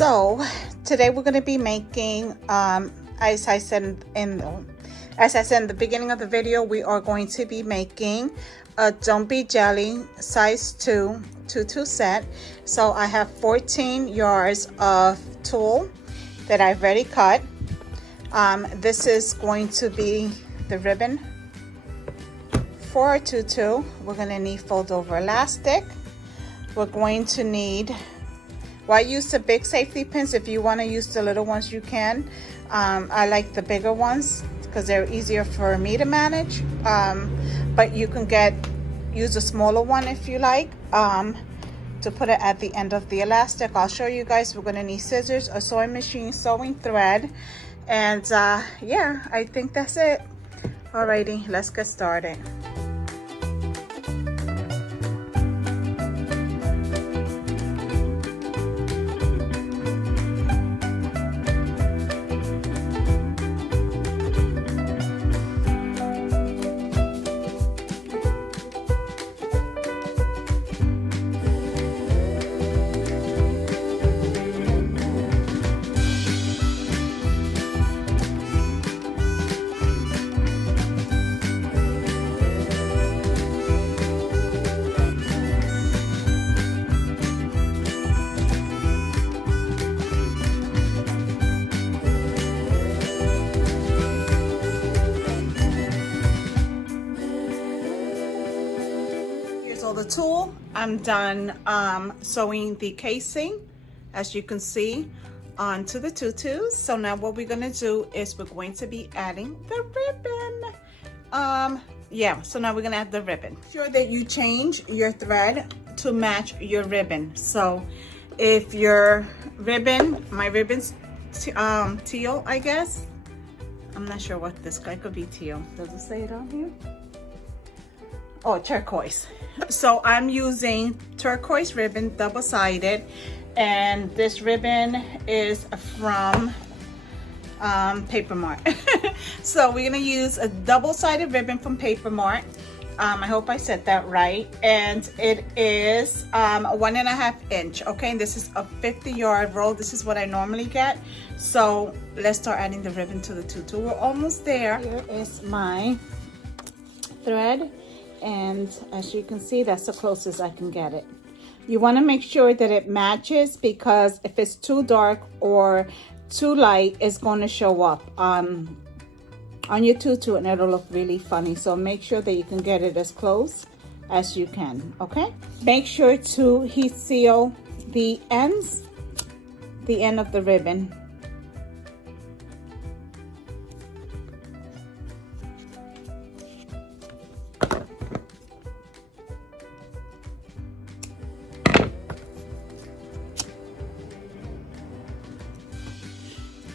So today we're going to be making, as I said in the beginning of the video, we are going to be making a Don't Be Jelly size 2 tutu set. So I have 14 yards of tulle that I've already cut. This is going to be the ribbon for our tutu. We're going to need fold over elastic. We're going to need, well, I use the big safety pins. If you want to use the little ones, you can. I like the bigger ones because they're easier for me to manage. But you can use a smaller one if you like, to put it at the end of the elastic. I'll show you guys. We're going to need scissors, a sewing machine, sewing thread, and yeah, I think that's it. Alrighty, let's get started. The tulle, I'm done sewing the casing, as you can see, onto the tutus. So now what we're going to do is we're going to be adding the ribbon. Yeah, so now we're going to add the ribbon. Make sure that you change your thread to match your ribbon. So if your ribbon, my ribbon's teal, I guess. I'm not sure what this guy could be. Teal. Does it say it on here? Oh, turquoise. So I'm using turquoise ribbon, double-sided, and this ribbon is from Paper Mart. So we're gonna use a double-sided ribbon from Paper Mart. I hope I said that right. And it is 1.5 inch. Okay, and this is a 50-yard roll. This is what I normally get. So let's start adding the ribbon to the tutu. We're almost there. Here is my thread. And as you can see, that's the closest I can get it. You want to make sure that it matches, because if it's too dark or too light, it's going to show up on your tutu and it'll look really funny. So make sure that you can get it as close as you can, okay? Make sure to heat seal the ends, the end of the ribbon.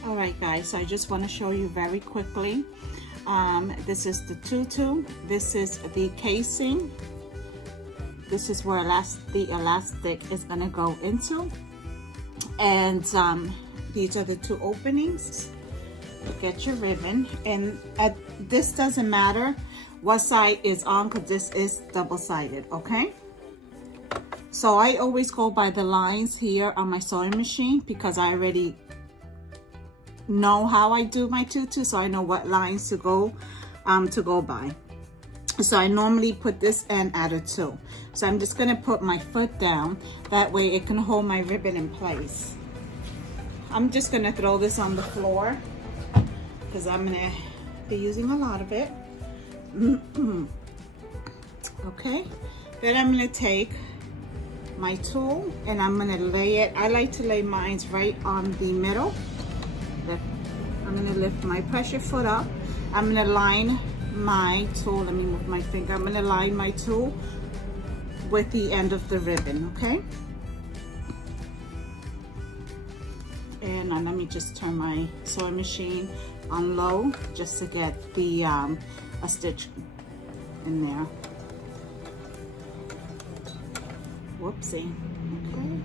Alright guys, so I just want to show you very quickly. This is the tutu. This is the casing. This is where the elastic is going to go into. And these are the two openings. Get your ribbon. And this doesn't matter what side is on, because this is double-sided, okay? So I always go by the lines here on my sewing machine, because I already know how I do my tutu, so I know what lines to go by. So I normally put this end at a 2. So I'm just gonna put my foot down, that way it can hold my ribbon in place. I'm just gonna throw this on the floor because I'm gonna be using a lot of it. Okay, then I'm gonna take my tool and I'm gonna lay it. I like to lay mine right on the middle. I'm going to lift my pressure foot up. I'm going to line my tool. Let me move my finger. I'm going to line my tool with the end of the ribbon, okay? And let me just turn my sewing machine on low just to get the a stitch in there. Whoopsie. Okay.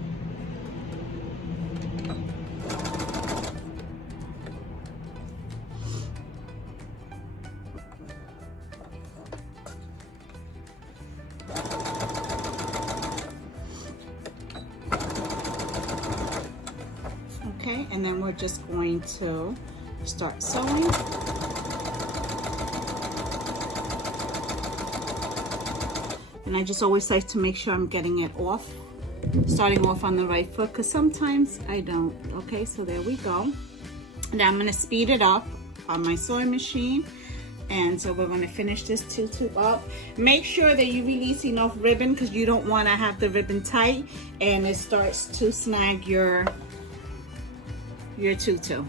and then we're just going to start sewing. And I just always like to make sure I'm getting it off, starting off on the right foot, because sometimes I don't. Okay, so there we go. Now I'm going to speed it up on my sewing machine. And so we're going to finish this tutu up. Make sure that you release enough ribbon, because you don't want to have the ribbon tight and it starts to snag your tutu.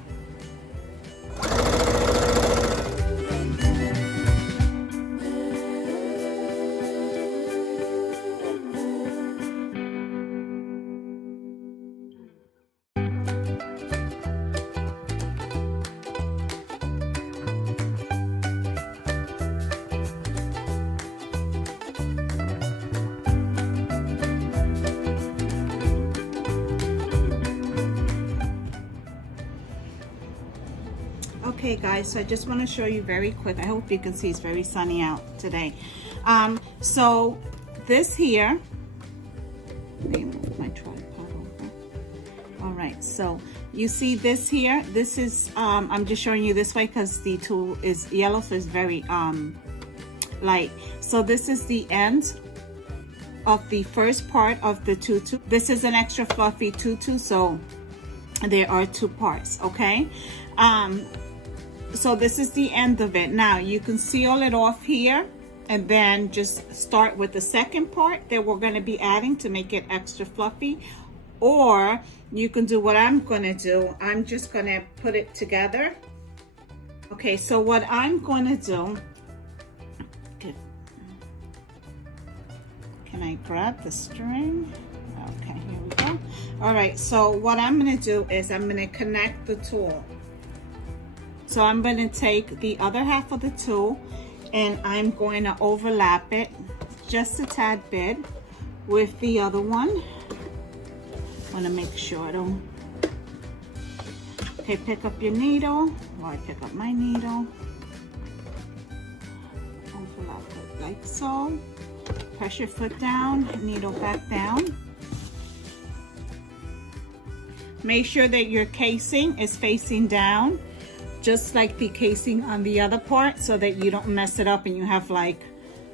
Okay guys, so I just want to show you very quick. I hope you can see it's very sunny out today. So this here, let me move my tripod over. All right, so you see this here, this is I'm just showing you this way because the tool is yellow, so it's very light. So this is the end of the first part of the tutu. This is an extra fluffy tutu, so there are two parts. Okay, so this is the end of it. Now you can seal it off here and then just start with the second part that we're going to be adding to make it extra fluffy, or you can do what I'm going to do. I'm just going to put it together. Okay, so what I'm going to do, can I grab the string? Okay, here we go. All right, so what I'm going to do is I'm going to connect the tool. So I'm going to take the other half of the tool and I'm going to overlap it just a tad bit with the other one. I want to make sure I don't. Okay, pick up your needle, or I pick up my needle. Overlap it like so. Press your foot down, needle back down. Make sure that your casing is facing down, just like the casing on the other part, so that you don't mess it up and you have, like,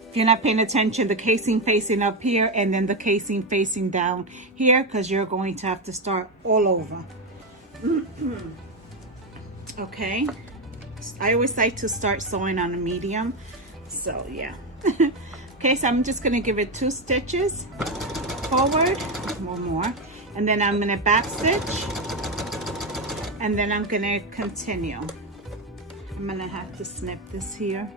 if you're not paying attention, the casing facing up here and then the casing facing down here, because you're going to have to start all over. Okay, I always like to start sewing on a medium, so yeah. Okay, so I'm just going to give it 2 stitches forward, one more, and then I'm going to back stitch, and then I'm going to continue. I'm going to have to snip this here.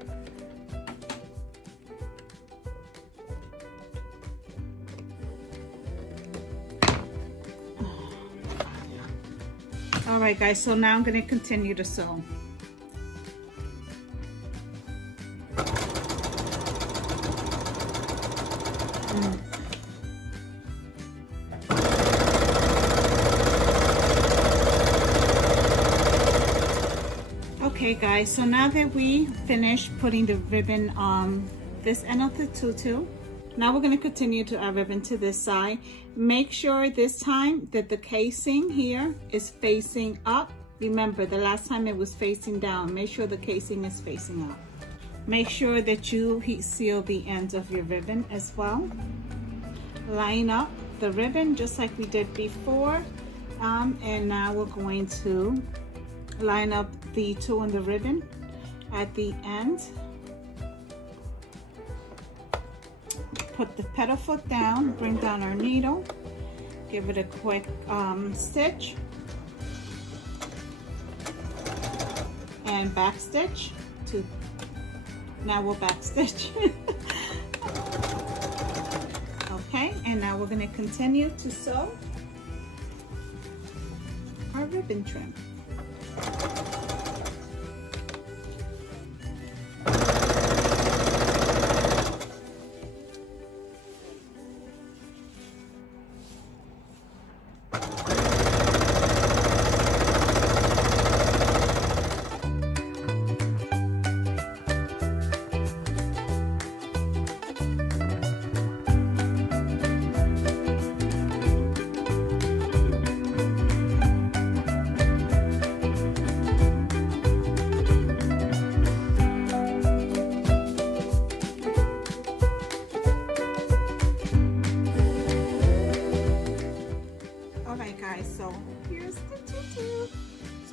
All right guys, so now I'm going to continue to sew. Okay guys, so now that we finished putting the ribbon on this end of the tutu, now we're going to continue to add ribbon to this side. Make sure this time that the casing here is facing up. Remember, the last time it was facing down. Make sure the casing is facing up. Make sure that you heat seal the ends of your ribbon as well. Line up the ribbon just like we did before, and now we're going to line up the tool and the ribbon at the end. Put the pedal foot down, bring down our needle, give it a quick stitch, and back stitch to, now we'll back stitch. Okay, and now we're going to continue to sew our ribbon trim.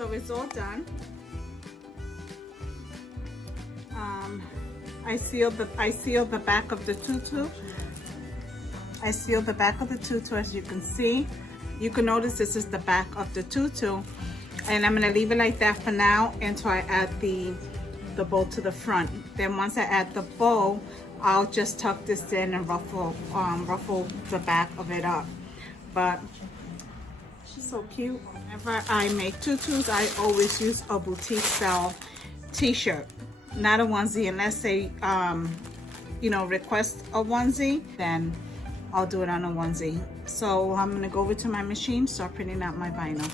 So it's all done. I sealed the back of the tutu. I sealed the back of the tutu, as you can see. You can notice this is the back of the tutu, and I'm gonna leave it like that for now until I add the bow to the front. Then once I add the bow, I'll just tuck this in and ruffle the back of it up. But she's so cute. Whenever I make tutus, I always use a boutique style t-shirt, not a onesie, unless they you know, request a onesie, then I'll do it on a onesie. So I'm gonna go over to my machine, start printing out my vinyl.